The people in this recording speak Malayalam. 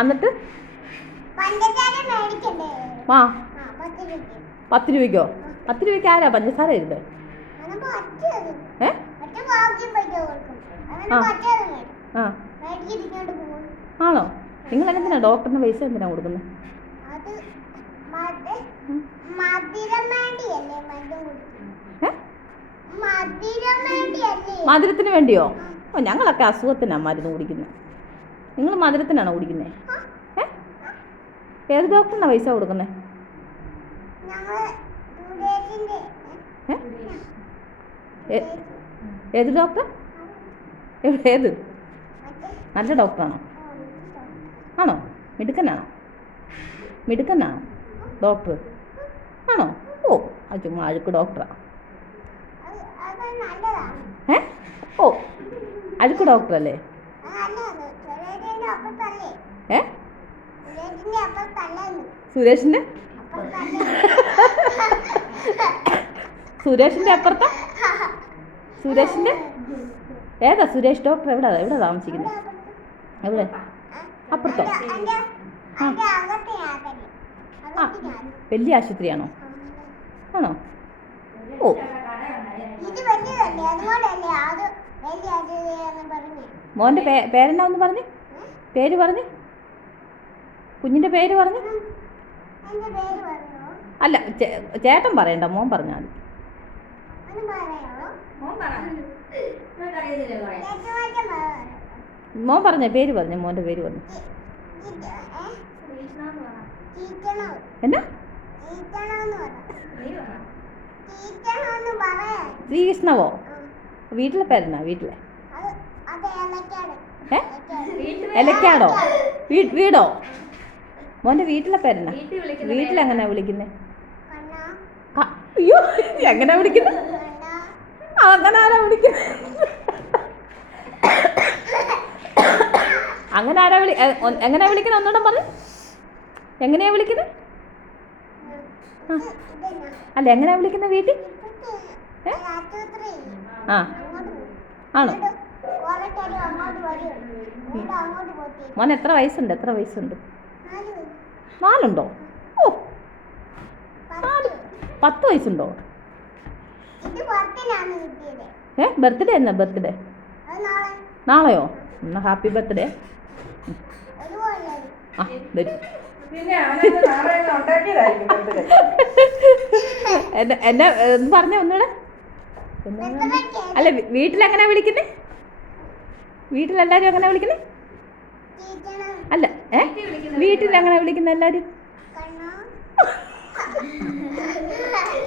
എന്നിട്ട് ആ 10 രൂപയ്ക്കോ? 10 രൂപയ്ക്ക് ആരാ പഞ്ചസാര ഇരുത്? ഏ ആ ആണോ? നിങ്ങൾ എന്തിനാ ഡോക്ടറിന് പൈസ എന്തിനാ കൊടുക്കുന്നത്? മധുരത്തിന് വേണ്ടിയോ? ഓ, ഞങ്ങളൊക്കെ അസുഖത്തിനാണ് മരുന്ന് കുടിക്കുന്നത്. നിങ്ങൾ മധുരത്തിനാണോ കുടിക്കുന്നത്? ഏത് ഡോക്ടറിനാണ് പൈസ കൊടുക്കുന്നത്? ഏത് ഡോക്ടർ? ഏത് നല്ല ഡോക്ടറാണോ? ആണോ? മിടുക്കനാണോ ഡോക്ടർ? ആണോ? ഓ, അത് ചുമ്മാ അഴുക്ക് ഡോക്ടറാണ്. ഓ, അഴുക്ക് ഡോക്ടറല്ലേ? സുരേഷിൻ്റെ അപ്പുറത്താ? സുരേഷിൻ്റെ ഏതാ സുരേഷ് ഡോക്ടർ? എവിടെ താമസിക്കുന്നത്? എവിടെ? അപ്പുറത്തോ? ആ, വലിയ ആശുപത്രിയാണോ? ആണോ? ഓ, മോൻ്റെ പേരെന്നാ ഒന്ന് പറഞ്ഞ്? പേര് പറഞ്ഞ്, കുഞ്ഞിൻ്റെ പേര് പറഞ്ഞ്. അല്ല, ചേട്ടൻ പറയണ്ട, മോൻ പറഞ്ഞാൽ മതി. മോൻ പറഞ്ഞ പേര് പറഞ്ഞ, മോൻ്റെ പേര് പറഞ്ഞു. എന്നാ? ശ്രീകൃഷ്ണവോ? വീട്ടിലെ പേരെന്നാ? വീട്ടിലെ എലക്കാടോ? വീടോ? മോൻ്റെ വീട്ടിലെ പേരെന്നാ? വീട്ടിലെങ്ങനെയാ വിളിക്കുന്നത്? അയ്യോ, എങ്ങനെയാ വിളിക്കുന്നത്? അങ്ങനെ ആരാ വിളിക്കുന്നത്? അങ്ങനെ ആരാ എങ്ങനെയാ വിളിക്കുന്നത്? ഒന്നുകൂടെ പറഞ്ഞു. എങ്ങനെയാ വിളിക്കുന്നത്? അല്ല, എങ്ങനെയാ വിളിക്കുന്നത് വീട്ടിൽ? ആ, ആണോ? മോൻ എത്ര വയസ്സുണ്ട്? 4 ഓ, 10 വയസ്സുണ്ടോ? ബർത്ത്ഡേ എന്നാ? ബർത്ത്ഡേ നാളെയോ? എന്നാ ഹാപ്പി ബർത്ത്ഡേ. ആ, വരും. എന്നെ പറഞ്ഞ ഒന്നുകൂടെ. അല്ല, വീട്ടിലെങ്ങനെയാ വിളിക്കുന്നത്? വീട്ടിലെല്ലാരും എങ്ങനെ വിളിക്കുന്നത്? അല്ല, വീട്ടിലെങ്ങനെ വിളിക്കുന്നത് എല്ലാരും?